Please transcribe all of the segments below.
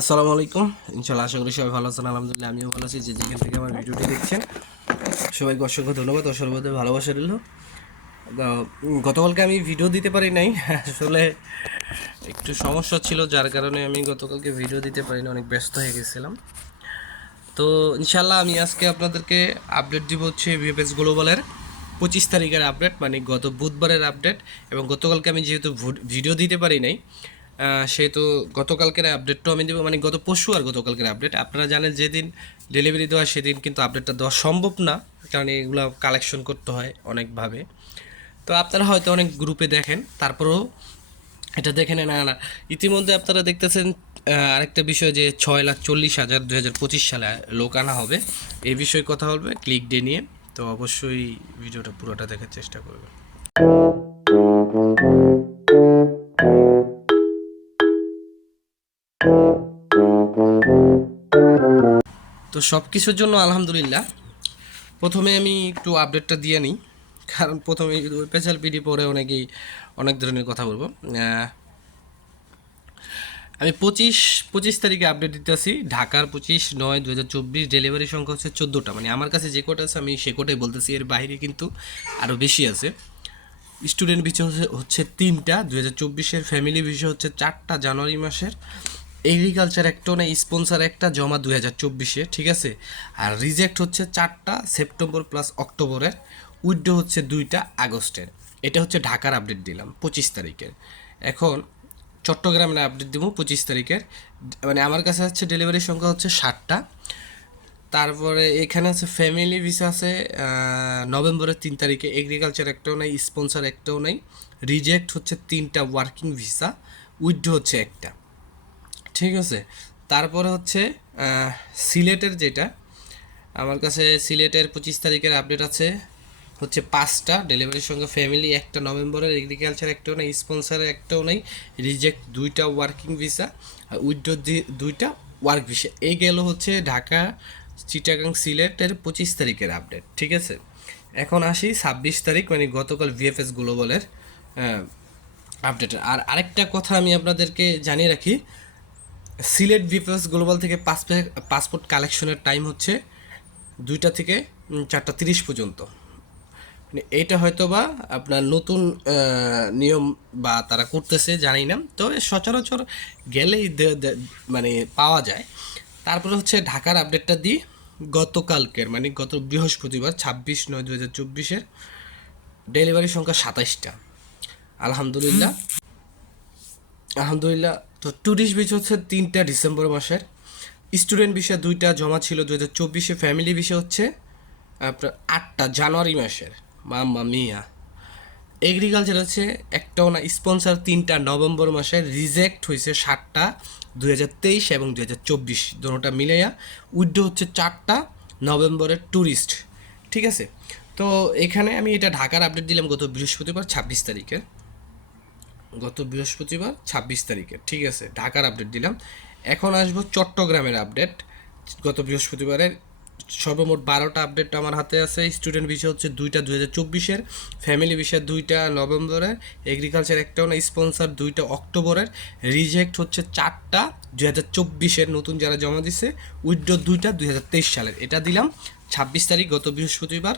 আসসালামু আলাইকুম। ইনশাল্লাহ আশা করি সবাই ভালো আছেন, আলহামদুলিল্লাহ আমিও ভালো আছি। যে যেখান থেকে আমার ভিডিওটি দেখছেন, সবাইকে অসংখ্য ধন্যবাদ ও ভালোবাসা রইল। গতকালকে আমি ভিডিও দিতে পারি নাই। আসলে একটু সমস্যা ছিল, যার কারণে আমি গতকালকে ভিডিও দিতে পারিনি অনেক ব্যস্ত হয়ে গেছিলাম। তো ইনশাল্লাহ আমি আজকে আপনাদেরকে আপডেট দিব হচ্ছে ভিএফএস গ্লোবালের পঁচিশ তারিখের আপডেট মানে গত বুধবারের আপডেট। এবং গতকালকে আমি যেহেতু ভিডিও দিতে পারি নাই সেহেতু গতকালকের আপডেটটাও আমি দেবো। মানে গত পরশু আর গতকালকের আপডেট আপনারা জানেন যেদিন ডেলিভারি দেওয়া, সেদিন কিন্তু আপডেটটা দেওয়া সম্ভব না, কারণ এগুলো কালেকশন করতে হয় অনেকভাবে। তো আপনারা হয়তো অনেক গ্রুপে দেখেন, তারপরেও এটা দেখে নেন। না ইতিমধ্যে আপনারা দেখতেছেন আরেকটা বিষয় যে ছয় লাখ চল্লিশ হাজার দু হাজার পঁচিশ সালে লোক আনা হবে। এই বিষয়ে কথা বলবে ক্লিক ডে নিয়ে। তো অবশ্যই ভিডিওটা পুরোটা দেখার চেষ্টা করবেন। তো সব কিছুর জন্য আলহামদুলিল্লাহ। প্রথমে আমি একটু আপডেটটা দিয়ে নিই। কারণ প্রথমে স্পেশাল পিডি পরে অনেকেই অনেক ধরনের কথা বলব। আমি পঁচিশ পঁচিশ তারিখে আপডেট দিতেছি। ঢাকার পঁচিশ, নয় দু হাজার চব্বিশ ডেলিভারি সংখ্যা হচ্ছে চোদ্দোটা। মানে আমার কাছে যে কোটা আছে, আমি সে কোটাই বলতেছি। এর বাইরে কিন্তু আরও বেশি আছে। স্টুডেন্ট বিষয় হচ্ছে- তিনটা। দু হাজার চব্বিশের ফ্যামিলি বিষয় হচ্ছে চারটা জানুয়ারি মাসের। এগ্রিকালচার একটা না স্পন্সার একটা জমা দু হাজার চব্বিশে, ঠিক আছে? আর রিজেক্ট হচ্ছে চারটা সেপ্টেম্বর প্লাস অক্টোবরের উইড্রো হচ্ছে দুইটা আগস্টের। এটা হচ্ছে ঢাকার আপডেট দিলাম, পঁচিশ তারিখের। এখন চট্টগ্রামের আপডেট দিব, পঁচিশ তারিখের। মানে আমার কাছে হচ্ছে ডেলিভারি সংখ্যা হচ্ছে ষাটটা। তারপরে এখানে আছে ফ্যামিলি ভিসা আছে নভেম্বরের তিন তারিখে। এগ্রিকালচার একটাও নেই স্পন্সর একটাও নেই। রিজেক্ট হচ্ছে তিনটা ওয়ার্কিং ভিসা উইথড্র হচ্ছে একটা। ঠিক আছে? তারপরে হচ্ছে সিলেটের যেটা, আমার কাছে সিলেটের পঁচিশ তারিখের আপডেট আছে। হচ্ছে পাঁচটা ডেলিভারির সঙ্গে ফ্যামিলি একটা নভেম্বরের এগ্রিকালচার একটাও নেই স্পন্সারের একটাও নেই রিজেক্ট দুইটা ওয়ার্কিং ভিসা আর উইথড্র দুইটা ওয়ার্ক ভিসা এই গেল হচ্ছে ঢাকা, চিটাগাং, সিলেটের পঁচিশ তারিখের আপডেট ঠিক আছে? এখন আসি ছাব্বিশ তারিখ মানে গতকাল ভিএফএস গ্লোবালের আপডেট আর আরেকটা কথা আমি আপনাদেরকে জানিয়ে রাখি সিলেট ভিএফএস গ্লোবাল থেকে পাসপোর্ট পাসপোর্ট কালেকশনের টাইম হচ্ছে দুইটা থেকে চারটা তিরিশ পর্যন্ত। মানে এইটা হয়তো বা আপনার নতুন নিয়ম বা তারা করতেছে জানি না। তবে সচরাচর গেলেই মানে পাওয়া যায়। তারপরে হচ্ছে ঢাকার আপডেটটা দিই। গতকালকের মানে গত বৃহস্পতিবার ছাব্বিশ নয় দু হাজার চব্বিশের ডেলিভারি সংখ্যা সাতাইশটা। আলহামদুলিল্লাহ। আলহামদুলিল্লাহ তো ট্যুরিস্ট বিচ হচ্ছে তিনটা ডিসেম্বর মাসের। স্টুডেন্ট বিষয় দুইটা জমা ছিল দু হাজার চব্বিশে, ফ্যামিলি বিষয় হচ্ছে আপনার আটটা জানুয়ারি মাসের। মাম্মা মিয়া। এগ্রিকালচার হচ্ছে একটাও না স্পন্সর তিনটা নভেম্বর মাসে রিজেক্ট হয়েছে সাতটা হাজার তেইশ এবং দুই হাজার চব্বিশ। দুটোটা মিলাইয়া উইড্রো হচ্ছে চারটা নভেম্বরের ট্যুরিস্ট ঠিক আছে? তো এখানে আমি এটা ঢাকার আপডেট দিলাম গত বৃহস্পতিবার, ছাব্বিশ তারিখে। গত বৃহস্পতিবার ছাব্বিশ তারিখে, ঠিক আছে, ঢাকার আপডেট দিলাম। এখন আসব চট্টগ্রামের আপডেট গত বৃহস্পতিবারের সর্বমোট বারোটা আপডেট আমার হাতে আছে। স্টুডেন্ট বিষয় হচ্ছে দুইটা দু হাজার চব্বিশের ফ্যামিলি বিষয় দুইটা নভেম্বরের এগ্রিকালচার একটাও না স্পন্সার দুইটা অক্টোবরের। রিজেক্ট হচ্ছে চারটা দু হাজার চব্বিশের, নতুন যারা জমা দিছে উইথড্র দুইটা দুই হাজার তেইশ সালের। এটা দিলাম ছাব্বিশ তারিখ, গত বৃহস্পতিবার।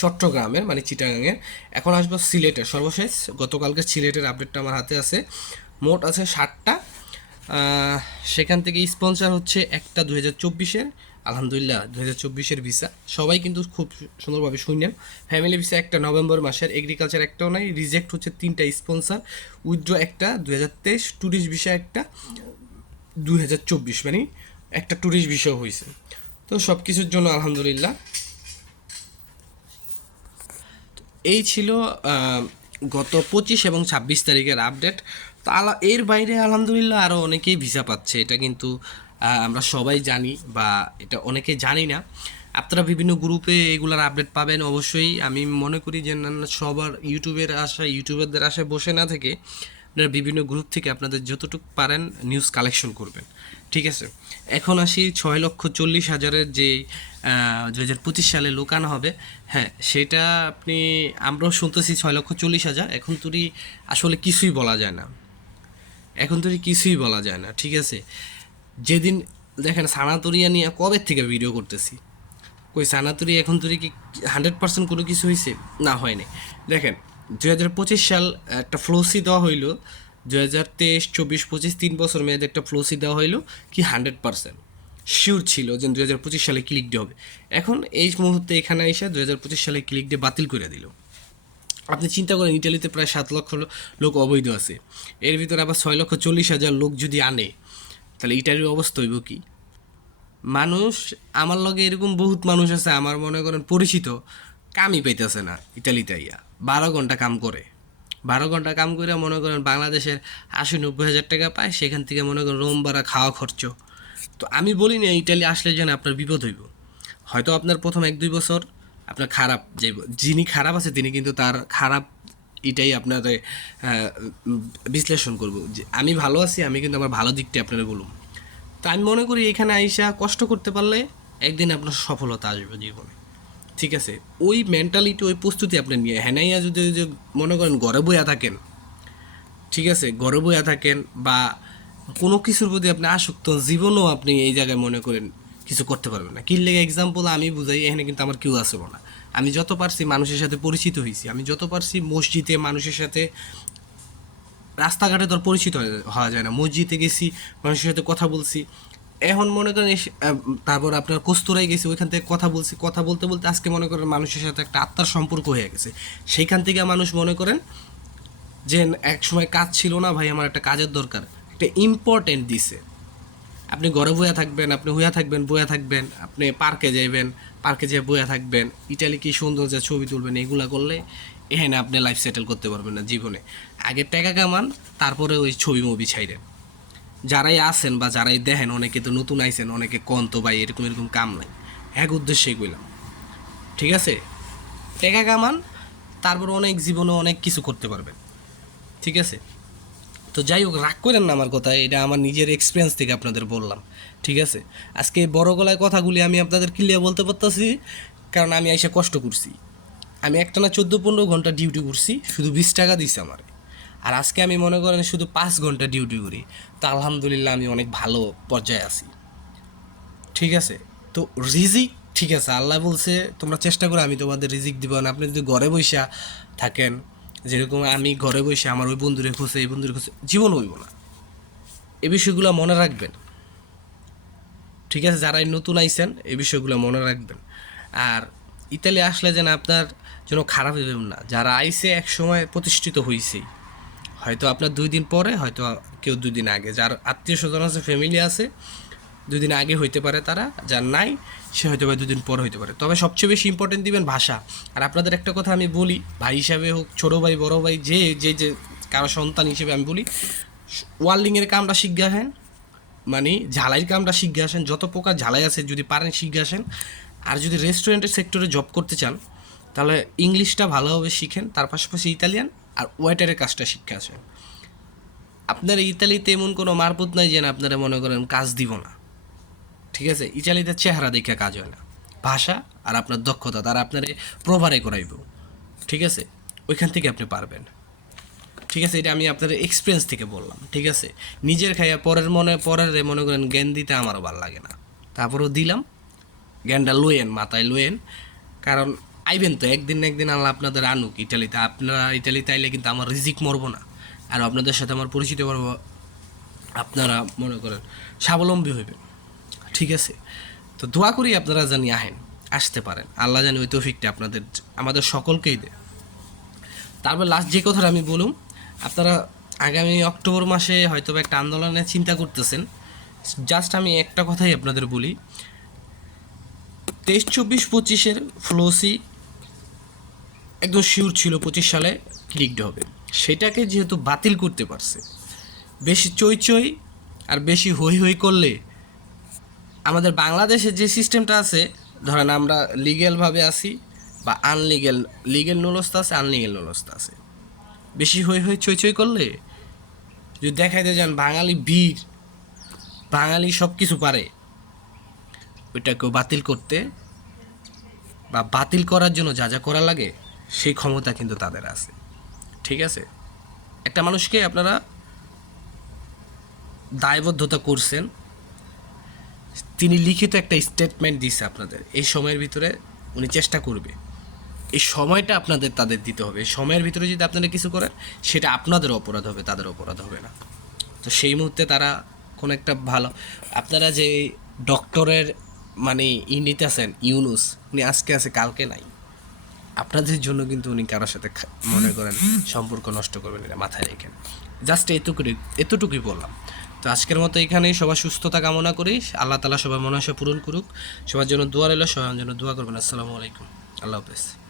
চট্টগ্রামের মানে চিটাগাংয়ের এখন আসব সিলেটের। সর্বশেষ গতকালকে সিলেটের আপডেটটা আমার হাতে আছে। মোট আছে ষাটটা সেখান থেকে স্পন্সর হচ্ছে একটা দু হাজার চব্বিশের। আলহামদুলিল্লাহ দু হাজার চব্বিশের ভিসা সবাই কিন্তু খুব সুন্দরভাবে শুনলেন। ফ্যামিলি ভিসা একটা নভেম্বর মাসের এগ্রিকালচার একটাও নাই। রিজেক্ট হচ্ছে তিনটা স্পন্সর উইথড্র একটা দু হাজার তেইশ ট্যুরিস্ট ভিসা একটা দুই হাজার চব্বিশ। মানে একটা ট্যুরিস্ট ভিসা হয়েছে তো সব কিছুর জন্য আলহামদুলিল্লাহ। এই ছিল গত পঁচিশ এবং ছাব্বিশ তারিখের আপডেট তো এর বাইরে আলহামদুলিল্লাহ আরও অনেকেই ভিসা পাচ্ছে, এটা কিন্তু আমরা সবাই জানি বা এটা অনেকে জানি না। আপনারা বিভিন্ন গ্রুপে এগুলার আপডেট পাবেন অবশ্যই। আমি মনে করি যে সবার ইউটিউবের আশায় ইউটিউবারদের আশায় বসে না থেকে আপনারা বিভিন্ন গ্রুপ থেকে আপনাদের যতটুকু পারেন নিউজ কালেকশন করবেন। ঠিক আছে? এখন আসি ছয় লক্ষ চল্লিশ হাজারের যে দু হাজার পঁচিশ সালে লোকানো হবে হ্যাঁ সেটা আপনি, আমরাও শুনতেছি ছয় লক্ষ চল্লিশ হাজার, এখন তুই আসলে কিছুই বলা যায় না। এখন তো কিছুই বলা যায় না, ঠিক আছে? যেদিন, দেখেন সানাতরিয়া নিয়ে কবে থেকে ভিডিও করতেছি? কই সানাতরি এখন তরি কি হান্ড্রেড পার্সেন্ট কোনো কিছু হয়েছে না, হয়নি। দেখেন দুই হাজার পঁচিশ সাল একটা ফ্লোসি দেওয়া হইল। দুই হাজার তেইশ, চব্বিশ, পঁচিশ, তিন বছর মেয়াদে একটা ফ্লোসি দেওয়া হইল কি হান্ড্রেড পার্সেন্ট শিওর ছিল যে দুই হাজার পঁচিশ সালে ক্লিক ডে হবে। এখন এই মুহূর্তে এখানে এসে দুই হাজার পঁচিশ সালে ক্লিক ডে বাতিল করে দিল। আপনি চিন্তা করেন ইটালিতে প্রায় সাত লক্ষ লোক অবৈধ আছে। এর ভিতরে আবার ছয় লক্ষ চল্লিশ হাজার লোক যদি আনে, তাহলে ইটালির অবস্থা হইব কি? মানুষ, আমার লগে এরকম বহুত মানুষ আছে, আমার মনে করেন পরিচিত। কামই পাইতেছে না ইটালিতে বারো ঘণ্টা কাম করে। বারো ঘণ্টা কাম করে মনে করেন বাংলাদেশের আশি নব্বই হাজার টাকা পায়, সেখান থেকে মনে করেন রোম ভাড়া খাওয়া খরচ। তো আমি বলি না ইটালি আসলে যেন আপনার বিপদ হইব। হয়তো আপনার প্রথম এক দুই বছর আপনার খারাপ যে, যিনি খারাপ আছে তিনি কিন্তু তার খারাপ এটাই আপনার বিশ্লেষণ করব। যে আমি ভালো আছি, আমি কিন্তু আমার ভালো দিকটা আপনারা বলুন তো আমি মনে করি এখানে আইসা কষ্ট করতে পারলে একদিন আপনার সফলতা আসবে জীবনে। ঠিক আছে, ওই মেন্টালিটি ওই প্রস্তুতি আপনি নিয়ে হ্যানাইয়া যদি যে মনে করেন ঘরে বইয়া থাকেন, ঠিক আছে ঘরে বইয়া থাকেন বা কোনো কিছুর প্রতি আপনি আসক্ত, জীবনেও আপনি এই জায়গায় মনে করেন কিছু করতে পারবেন না। কি লেগে এক্সাম্পল আমি বুঝাই, এখানে কিন্তু আমার কেউ আসব না। আমি যত পারছি মানুষের সাথে পরিচিত হয়েছি আমি যত পারছি মসজিদে মানুষের সাথে, রাস্তাঘাটে তোর পরিচিত হওয়া যায় না। মসজিদে গেছি, মানুষের সাথে কথা বলছি এখন মনে করেন তারপর আপনার কস্তুরাই গেছি, ওইখান থেকে কথা বলছি, কথা বলতে বলতে আজকে মনে করেন মানুষের সাথে একটা আত্মার সম্পর্ক হয়ে গেছে। সেইখান থেকে মানুষ মনে করেন যে এক সময় কাজ ছিল না ভাই, আমার একটা কাজের দরকার, একটা ইম্পর্টেন্ট দিছে। আপনি ঘরে বইয়া থাকবেন, আপনি হুইয়া থাকবেন, বইয়া থাকবেন, আপনি পার্কে যাইবেন, পার্কে যেয়ে বইয়া থাকবেন, ইটালি কি সুন্দর যে ছবি তুলবেন, এগুলা করলে এখানে আপনি লাইফ সেটেল করতে পারবেন না জীবনে। আগে টাকা কামান, তারপরে ওই ছবি মুভি ছাইরেন যারাই আসেন বা যারাই দেখেন, অনেকে তো নতুন আইছেন, অনেকে কন তো ভাই, এরকম এরকম কাম নাই। এক উদ্দেশ্যেই কইলাম। ঠিক আছে? টাকা কামান, তারপর অনেক জীবনে অনেক কিছু করতে পারবেন। ঠিক আছে? তো যাই হোক, রাগ করেন না আমার কথা, এটা আমার নিজের এক্সপিরিয়েন্স থেকে আপনাদের বললাম। ঠিক আছে? আজকে বড় গলায় কথাগুলি আমি আপনাদের ক্লিয়ার বলতে পারতেছি, কারণ আমি এসে কষ্ট করছি। আমি একটা না চোদ্দ পনেরো ঘণ্টা ডিউটি করছি, শুধু বিশ টাকা দিছে আমার। আর আজকে আমি মনে করেন শুধু পাঁচ ঘণ্টা ডিউটি করি। তো আলহামদুলিল্লাহ আমি অনেক ভালো পর্যায়ে আছি। ঠিক আছে? তো রিজিক ঠিক আছে, আল্লাহ বলছে, তোমরা চেষ্টা করো, আমি তোমাদের রিজিক দিব না। আপনি যদি ঘরে বসে থাকেন, যেরকম আমি ঘরে বসে আমার ওই বন্ধুরে খুঁজে এই বন্ধুরে খুঁজে জীবন হইব না। এই বিষয়গুলো মনে রাখবেন। ঠিক আছে? যারাই নতুন আইছেন এই বিষয়গুলো মনে রাখবেন। আর ইতালি আসলে যেন আপনার যেন খারাপ হইবেন না। যারা আইসে এক সময় প্রতিষ্ঠিত হয়েছেই হয়তো আপনার দুই দিন পরে, হয়তো কেউ দুই দিন আগে। যার আত্মীয় স্বজন আছে ফ্যামিলি আছে, দুই দিন আগে হইতে পারে তারা, যার নাই, সে হয়তো বা দুদিন পরে হইতে পারে। তবে সবচেয়ে বেশি ইম্পর্টেন্ট দিবেন ভাষা। আর আপনাদের একটা কথা আমি বলি, ভাই হিসাবে হোক, ছোটো ভাই, বড় ভাই, যে যে যে, কারও সন্তান হিসেবে আমি বলি, ওয়ার্ল্ডিংয়ের কামটা আসেন মানে ঝালাইয়ের কামটা শিখে আসেন, যত প্রকার ঝালাই আছে, যদি পারেন শিখে আসেন। আর যদি রেস্টুরেন্টের সেক্টরে জব করতে চান, তাহলে ইংলিশটা ভালোভাবে শিখেন, তার পাশাপাশি ইতালিয়ান আর ওয়েটারের কাজটা শিখে আছে। আপনার ইতালিতে এমন কোনো মারপুত নাই যে আপনারা মনে করেন কাজ দিব না। ঠিক আছে? ইতালিতে চেহারা দেখে কাজ হয় না। ভাষা আর আপনার দক্ষতা, তারা আপনারে প্রভারে করাইব। ঠিক আছে? ওইখান থেকে আপনি পারবেন। ঠিক আছে? এটা আমি আপনাদের এক্সপিরিয়েন্স থেকে বললাম। ঠিক আছে? নিজের খাইয়া পরের মনে পরের মনে করেন জ্ঞান দিতে আমারও ভালো লাগে না। তারপরেও দিলাম। জ্ঞানটা লইয়েন, মাথায় লইয়েন। কারণ আইবেন তো, একদিন না একদিন আল্লাহ আপনাদের আনুক। ইটালিতে আপনারা, ইটালিতে আইলে কিন্তু আমার রিজিক মরবো না। আর আপনাদের সাথে আমার পরিচিত করব আপনারা মনে করেন স্বাবলম্বী হইবেন। ঠিক আছে? তো দোয়া করি আপনারা জানি আহেন, আসতে পারেন। আল্লাহ জানি ওই তৌফিকটা আপনাদের, আমাদের সকলকেই দেয়। তারপর লাস্ট যে কথাটা আমি বলুম, আপনারা আগামী অক্টোবর মাসে হয়তো একটা আন্দোলনের চিন্তা করতেছেন। জাস্ট আমি একটা কথাই আপনাদের বলি। তেইশ, চব্বিশ, পঁচিশের ফ্লোসি একদম শিওর ছিল পঁচিশ সালে ক্লিকড হবে। সেটাকে যেহেতু বাতিল করতে পারছে, বেশি চই চই আর বেশি হই হই করলে আমাদের বাংলাদেশের যে সিস্টেমটা আছে, ধরেন আমরা লিগেলভাবে আছি বা আনলিগেল লিগেল নলস্তা আছে আনলিগেল নলস্তা আছে। বেশি হই হই চই চই করলে যদি দেখাইতে যান বাঙালি বীর, বাঙালি সব কিছু পারে, ওইটাকেও বাতিল করতে বা বাতিল করার জন্য যা যা করা লাগে সেই ক্ষমতা কিন্তু তাদের আছে। ঠিক আছে? একটা মানুষকে আপনারা দায়বদ্ধতা করছেন, তিনি লিখিত একটা স্টেটমেন্ট দিছে আপনাদের, এই সময়ের ভিতরে উনি চেষ্টা করবে। এই সময়টা আপনাদের তাদের দিতে হবে। সময়ের ভিতরে যদি আপনারা কিছু করেন, সেটা আপনাদের অপরাধ হবে, তাদের অপরাধ হবে না। তো সেই মুহূর্তে তারা কোনো একটা ভালো, আপনারা যে ডক্টরের মানে ই নিতেছেন, ইউনুস, উনি আজকে আছে, কালকে নাই। আপনাদের জন্য কিন্তু উনি কারোর সাথে মনে করেন সম্পর্ক নষ্ট করবেন এটা মাথায় রেখেন জাস্ট এতটুকুই এতটুকুই বললাম। তো আজকের মতো এখানেই সবার সুস্থতা কামনা করি। আল্লাহ তালা সবার মনে পূরণ করুক। সবার জন্য দোয়া রইল, সবার জন্য দোয়া করবেন। আসসালামু আলাইকুম। আল্লাহ হাফেজ।